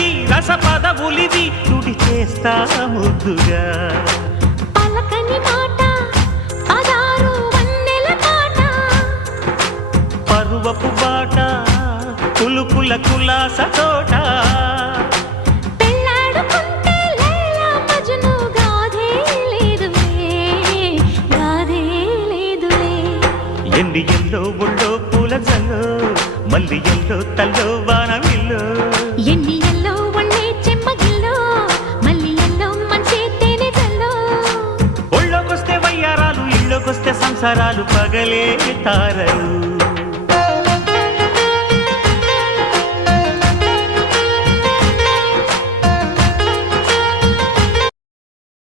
విరస పదవులివి తుడి చేస్తా ముద్దుగా. పలకని మాట పదారు వన్నెల పాట పరువపు బాట కులుకుల కులాస తోట. ఎండి ఎల్లో ఒళ్ళో పూల జల్లో మల్లి ఎల్లో తల్లో వానవిల్లో ఎన్ని ఎల్లో ఒళ్ళే చెమ్మగిల్లో మళ్ళీ ఎల్లో మంచి తేనె జల్లో. ఒళ్ళోకొస్తే వయ్యారాలు ఇళ్ళోకొస్తే సంసారాలు పగలే తారలు.